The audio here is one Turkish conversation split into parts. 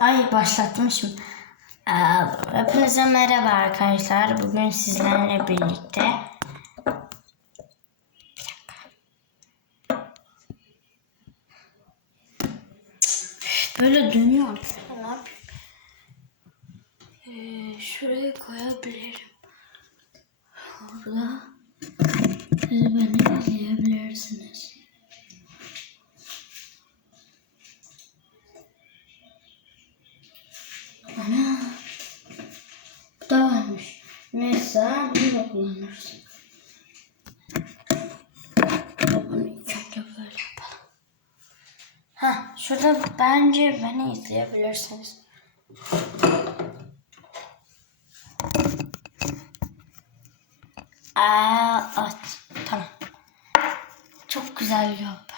Ay başlatmışım. Ee, Hepinize merhaba arkadaşlar. Bugün sizlerle birlikte böyle dönüyor. Ee, şuraya koyabilirim. Orada siz beni izleyebilirsiniz. Ana. Bu da varmış. Neyse bunu da kullanırız. Bunu ilk önce böyle yapalım. Ha, şurada bence beni izleyebilirsiniz. Aa, at. Tamam. Çok güzel yap.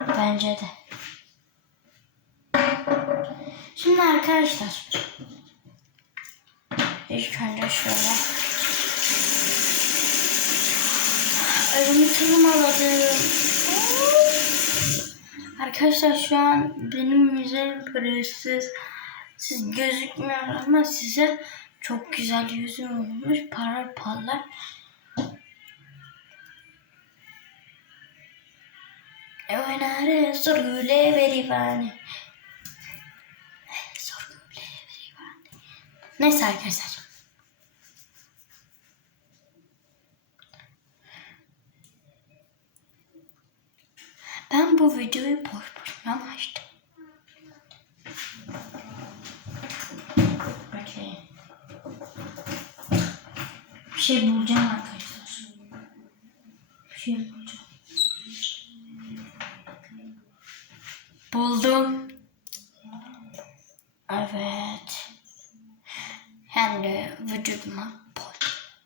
Bence de. Şimdi arkadaşlar. İlk önce şöyle. Elimi tırmaladım. Arkadaşlar şu an benim yüzüm pürüzsüz. Siz gözükmüyor ama size çok güzel yüzüm olmuş. Parlar parlar. Oynare sorgule veri bani. Sorgule veri bani. Neyse arkadaşlar. Ben bu videoyu boş boşuna açtım? Bekleyin. Bir şey bulacağım arkadaşlar. Bir şey bulacağım. Buldum. Evet. Hem de vücuduma bol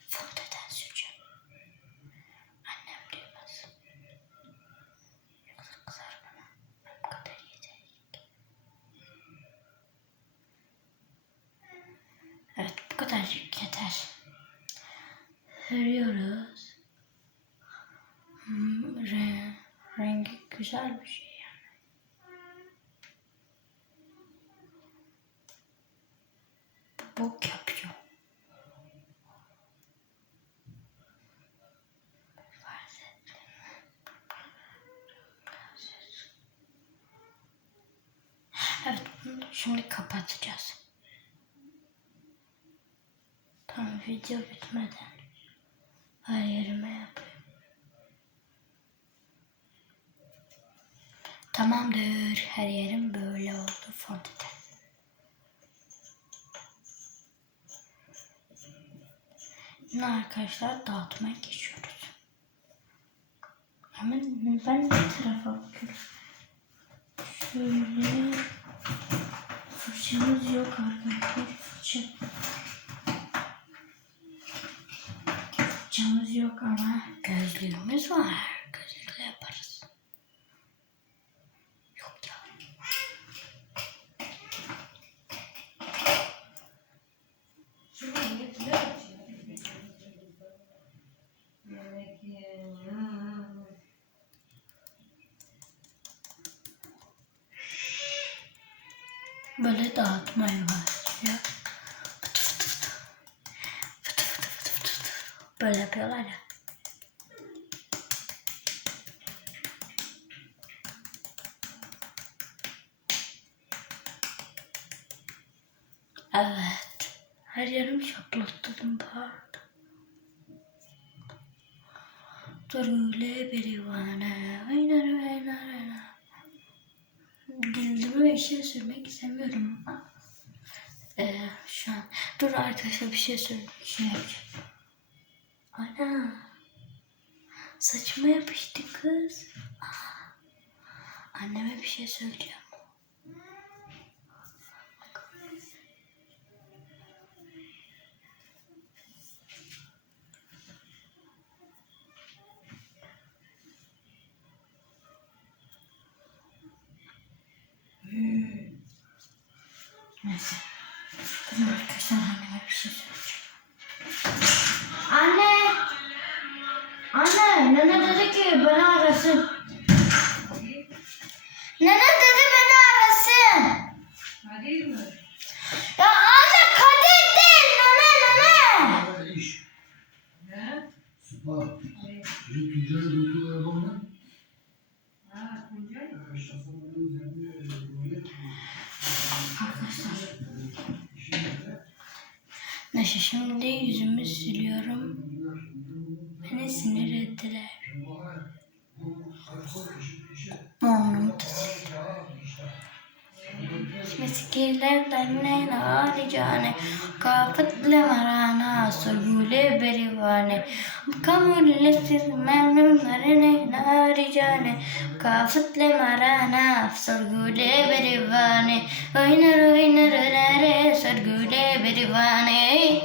fondöten süreceğim. Annem duymaz. Yoksa kızar bana. Bu kadar yeter. Evet bu kadar yeter. Sürüyoruz. Hmm, re- rengi güzel bir şey yani. Bok yapıyor. Evet, şimdi kapatacağız. Tamam, video bitmeden her yerime yapayım. Tamamdır, her yerim böyle oldu fondöten. Şimdi arkadaşlar dağıtmaya geçiyoruz. Hemen ben ne tarafa bakıyorum? Şöyle fırçamız yok arkadaşlar. Fırça. Fırçamız yok ama gözlüğümüz var. Gözlükle yaparız. Yok ya. Böyle dağıtmaya başlıyor. Böyle yapıyorlar ya. Evet. Her yerim şaplattım pardon. Darule berivane. Aynen aynen aynen. Dildime bir şey söylemek istemiyorum. Ee, şu an. Dur arkadaşlar bir şey söyle. Bir şey yapacağım. Ana. Saçıma yapıştı kız. Anneme bir şey söyleyeceğim. Neyse. Dur Nene dedi ki beni arasın. Nene dedi Kamulletir memnunlarine haricane Kafitle marana Sorgule berivane Oynar oynar önere Sorgule berivane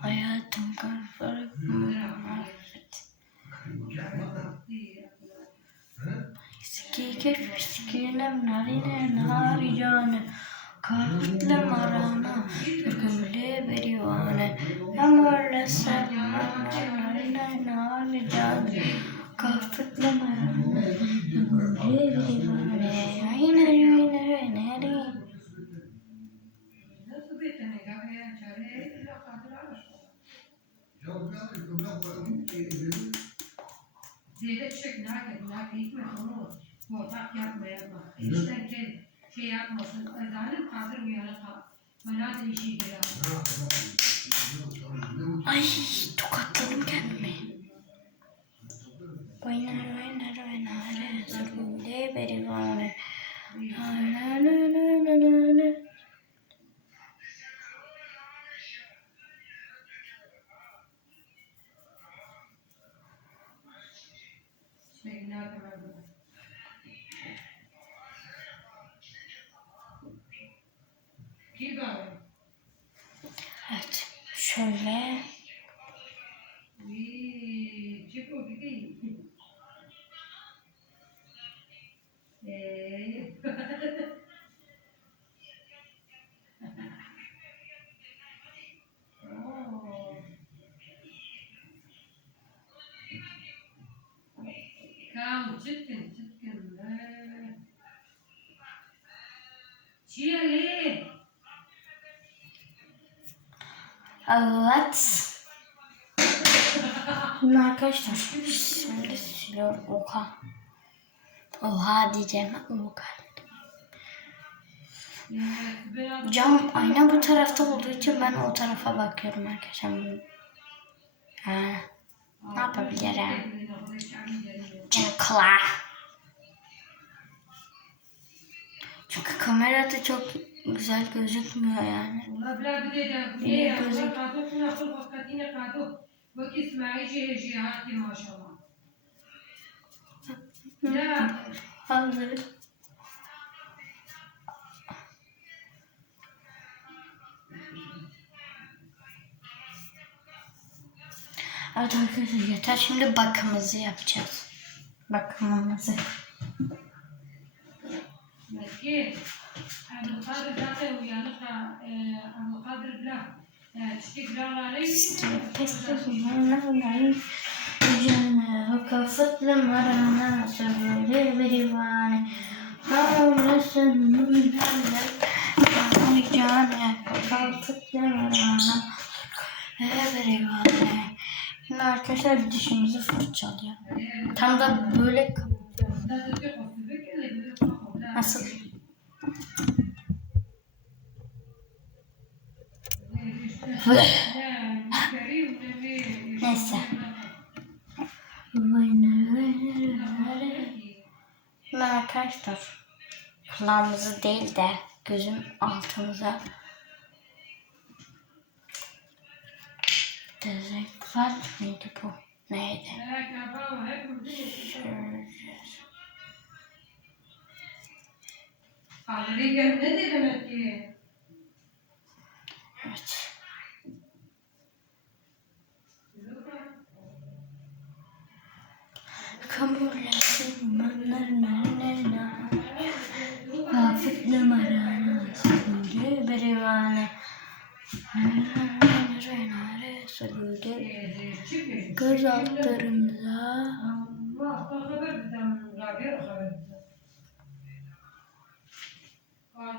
Hayatım karfarak Ski keşf skinem narine Kalbitle காட்டில் மரம்னா எனக்கு ஒரே பெரிய வாழை நம்மளோட நாலு ஜாதி காட்டில் மரம் ஒரே பெரிய வாழை ஐநூறு ஐநூறு. நேரே زيادة شكل ناكل ناكل يكمل خلوص هو طاق ياكل يا الله إيش كان كده Şey yapmasın. Zalim kadir uyanık Bana da işi girer. Ay tokatladım kendimi. Oynar oynar oynar Sürgüle berivane Ayner Evet şöyle Evet. Şimdi arkadaşlar şimdi siliyorum. Oha. Oha diyeceğim. Oha. Cam ayna bu tarafta olduğu için ben o tarafa bakıyorum arkadaşlar. Ha, ne yapabilirim? Cınkla. Çünkü kamerada çok güzel gözükmüyor yani. İyi gözük. Hazır. Evet arkadaşlar yeter. Şimdi bakımızı yapacağız. Bakımımızı. Bakayım. عبد القادر ذاته ويانك عبد القادر بلا تشتي بلا علي وكفت لمرنا سبولي بريواني حولسن من رجعنا وكفت لمرنا بريواني Şimdi arkadaşlar dişimizi fırçalıyor. Tam da böyle nasıl? Neyse. Şimdi arkadaşlar kulağımızı değil de gözün altımıza dezenfektan mıydı bu? Neydi? Şöyle. Kaldırıyken ne de demek ki? Evet. Kabullensin manlarına Hafif numarana Sürgü berivane Renare sürgü Göz altlarımıza Allah haber One.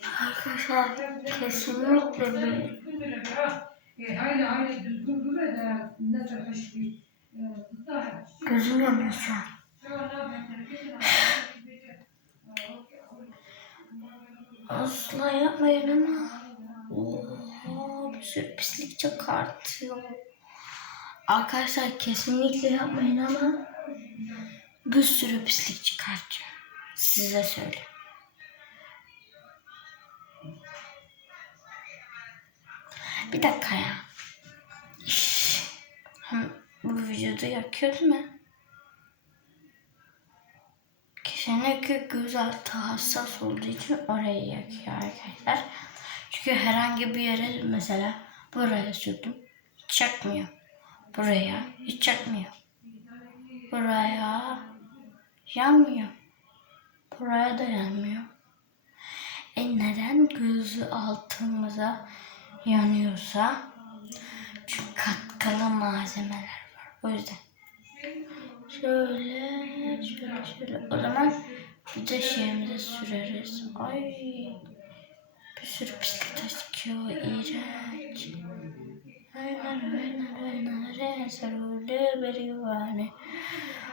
Çıkıyor. E, daha- Gözüm yanıyor şu an. Asla yapmayın ama. Oha bir sürü pislik çıkartıyor. Arkadaşlar kesinlikle yapmayın ama bir sürü pislik çıkartıyor. Size söyleyeyim. Bir dakika ya. İş. Bu vücudu yakıyor değil mi? Kesinlikle gözaltı hassas olduğu için orayı yakıyor arkadaşlar. Çünkü herhangi bir yere mesela buraya sürdüm. Hiç yakmıyor. Buraya hiç yakmıyor. Buraya yanmıyor. Buraya da yanmıyor. E neden gözü altımıza yanıyorsa? Çünkü katkılı malzemeler var. O yüzden. Şöyle, şöyle, şöyle. O zaman bir de şeyimizi süreriz. Ay, bir sürü pislik taşıyor. İğrenç.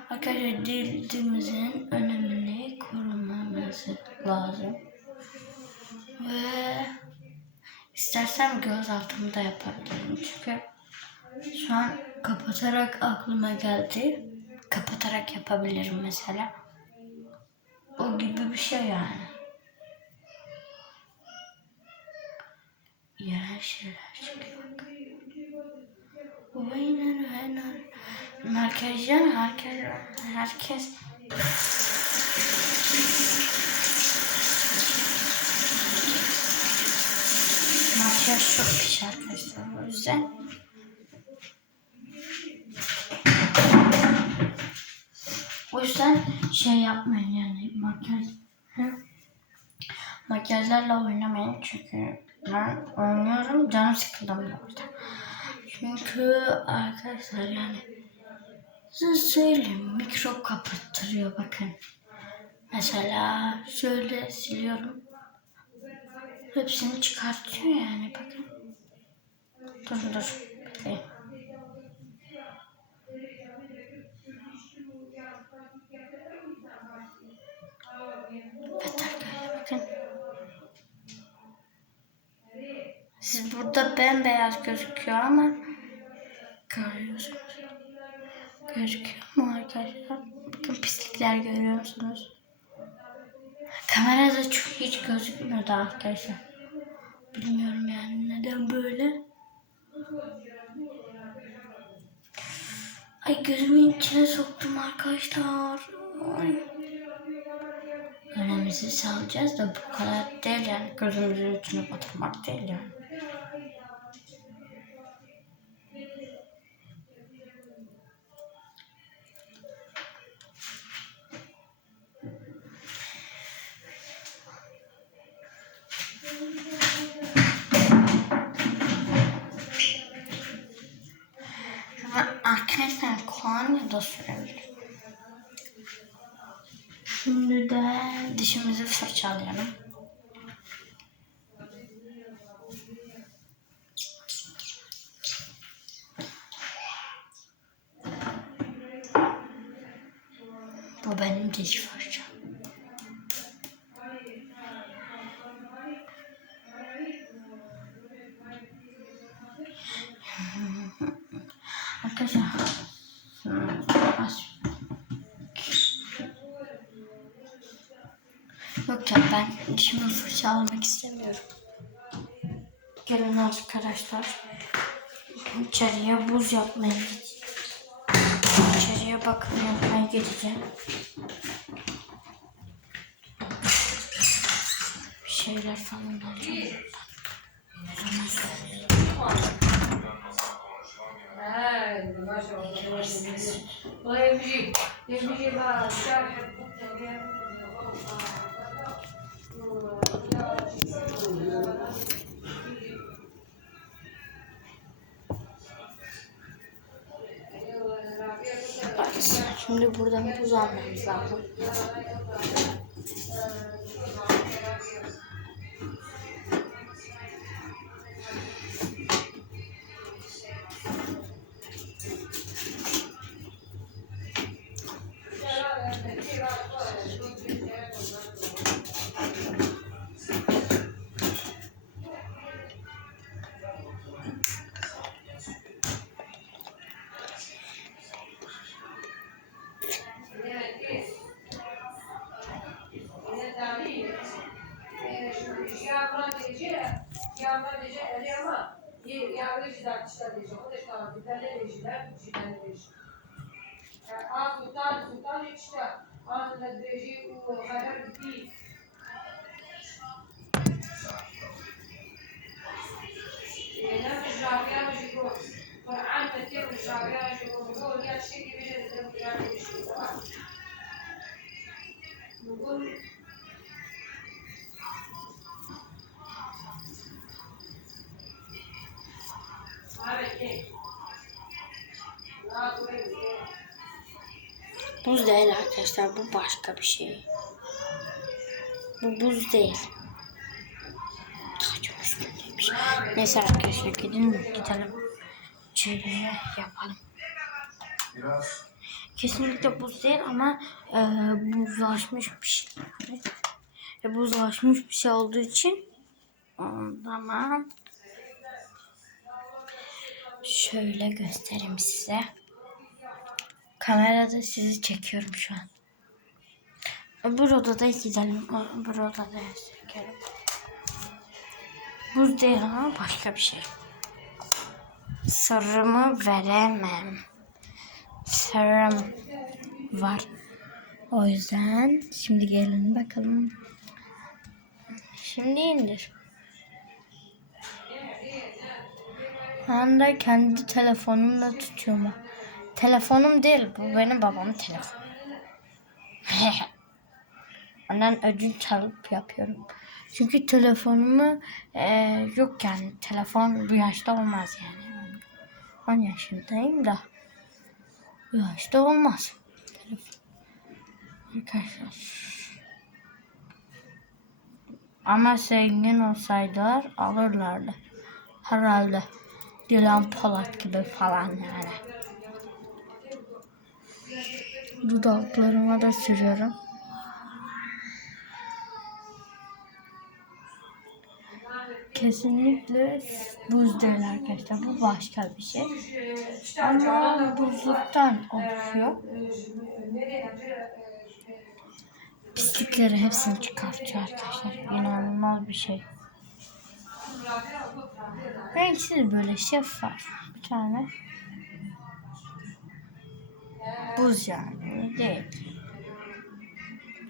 Arkadaşlar dildimizin önemini korumamız lazım. İstersem göz altımı da yapabilirim. Çünkü şu an kapatarak aklıma geldi. Kapatarak yapabilirim mesela. O gibi bir şey yani. İğrenç şeyler çıkıyor. Aynen aynen. Makyajdan herkes, herkes Makyaj çok pis arkadaşlar o yüzden. O yüzden şey yapmayın yani makyaj. Hı? Makyajlarla oynamayın çünkü ben oynuyorum canım sıkıldı da orada. Çünkü arkadaşlar yani size söyleyeyim mikrop kapattırıyor bakın. Mesela şöyle siliyorum. Hepsini çıkartıyor yani bakın. Dur dur. Bekleyin. Bakın. Siz burada bembeyaz gözüküyor ama görüyorsunuz. Gözüküyor mu arkadaşlar? Bakın pislikler görüyor musunuz? Kamerada çok hiç gözükmüyordu arkadaşlar. Bilmiyorum yani neden böyle. Ay gözümün içine soktum arkadaşlar. Ay. Önemizi salacağız da bu kadar değil yani. Gözümüzün içine batırmak değil yani. Arkadaşlar kolonya da sürebilir. Şimdi de dişimizi fırçalayalım. Fırçalamak istemiyorum. Gelin arkadaşlar. İçeriye buz yapmaya gideceğim. İçeriye bakım yapmaya gideceğim. Bir şeyler falan alacağım. Hey, maşallah, maşallah. Olaya bir şey, Şimdi buradan buz almamız lazım. Buz değil arkadaşlar. Bu başka bir şey. Bu buz değil. Çok üstündeymiş. Neyse arkadaşlar gidelim. Gidelim. Şöyle yapalım. Kesinlikle buz değil ama e, buzlaşmış bir şey. E, buzlaşmış bir şey olduğu için o zaman şöyle göstereyim size. Kamerada sizi çekiyorum şu an. Öbür odada gidelim. Öbür odada çekelim. Buz değil ama başka bir şey. Sırrımı veremem. Sırrım var. O yüzden şimdi gelin bakalım. Şimdi indir. Ben de kendi telefonumla tutuyorum. Telefonum değil bu benim babamın telefonu. Ondan ödünç çalıp yapıyorum. Çünkü telefonumu eee, yok yani telefon bu yaşta olmaz yani. 10 yaşındayım da bu yaşta olmaz. Telefon. Arkadaşlar. Ama zengin olsaydılar alırlardı. Herhalde. Dilan Polat gibi falan yani. Dudaklarıma da sürüyorum. Kesinlikle buz değil arkadaşlar. Bu başka bir şey. Ama buzluktan oluşuyor. Pislikleri hepsini çıkartıyor arkadaşlar. İnanılmaz bir şey. Renksiz böyle şeffaf bir tane. Buz yani değil.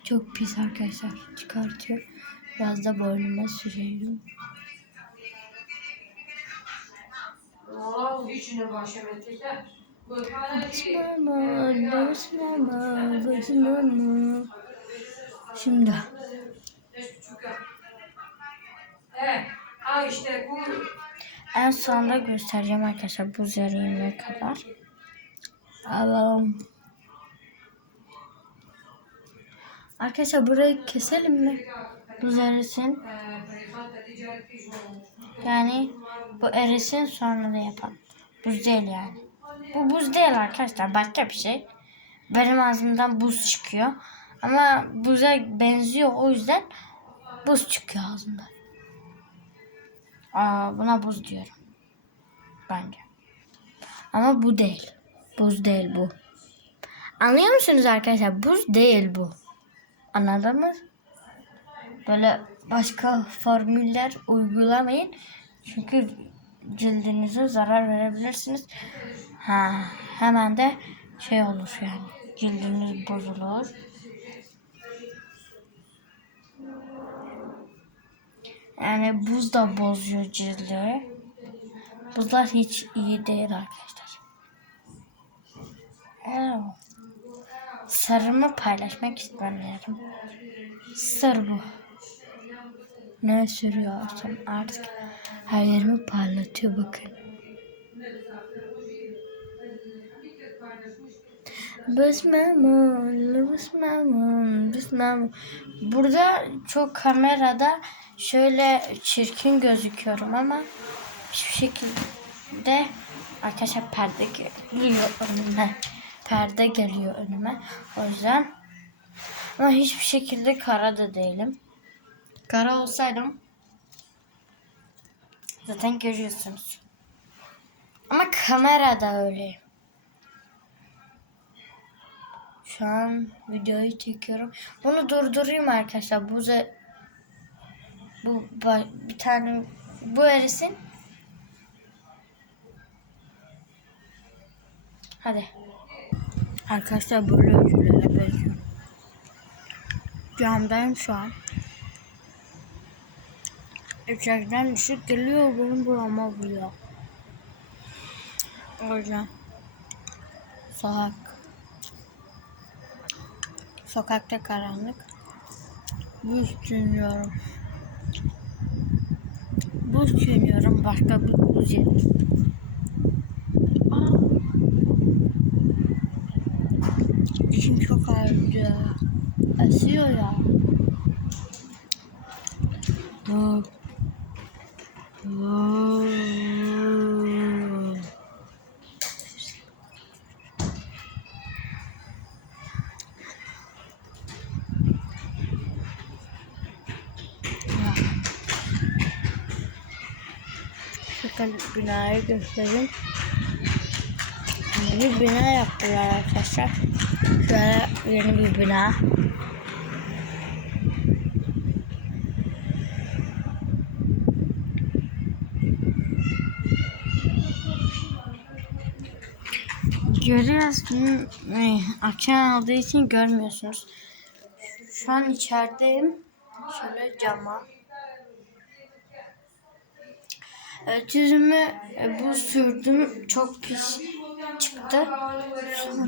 Çok pis arkadaşlar çıkartıyor. Biraz da boynuma kadar şey. Şimdi Evet. Ha işte bu en sonunda göstereceğim arkadaşlar buz eriyene kadar. Alalım. Arkadaşlar burayı keselim mi? Buz erisin. Yani bu erisin sonra da yapalım. Buz değil yani. Bu buz değil arkadaşlar başka bir şey. Benim ağzımdan buz çıkıyor. Ama buza benziyor o yüzden buz çıkıyor ağzımdan. Aa, buna buz diyorum. Bence. Ama bu değil. Buz değil bu. Anlıyor musunuz arkadaşlar? Buz değil bu. Anladınız? Böyle başka formüller uygulamayın. Çünkü cildinize zarar verebilirsiniz. Ha, hemen de şey olur yani. Cildiniz bozulur. Yani buz da bozuyor cildi. Buzlar hiç iyi değil arkadaşlar. Sırrımı paylaşmak istemiyorum. Sır bu. Ne sürüyorsam artık her yerimi parlatıyor bakın. Bismillah, bismillah, bismillah. Burada çok kamerada şöyle çirkin gözüküyorum ama hiçbir şekilde arkadaşlar perde geliyor önüme. Perde geliyor önüme. O yüzden ama hiçbir şekilde kara da değilim. Kara olsaydım zaten görüyorsunuz. Ama kamerada öyleyim. Şu an videoyu çekiyorum. Bunu durdurayım arkadaşlar. Bu bu bir tane Bu erisin. Hadi. Arkadaşlar böyle ölçülere benziyor. Camdayım şu an. İçeriden ışık geliyor benim burama vuruyor. O yüzden sokak sokakta karanlık buz sürüyorum. Buz sürüyorum başka bir buz yedim. Aa. Ağrıdı. Esiyor ya. Aa. Bakın binayı göstereyim. Bir bina yaptılar arkadaşlar. Şöyle yeni bir bina. Görüyorsunuz. Akşam aldığı için görmüyorsunuz. Şu an içerideyim. Şöyle cama. E, Yüzümü e, bu sürdüm. Çok pis çıktı. Sonra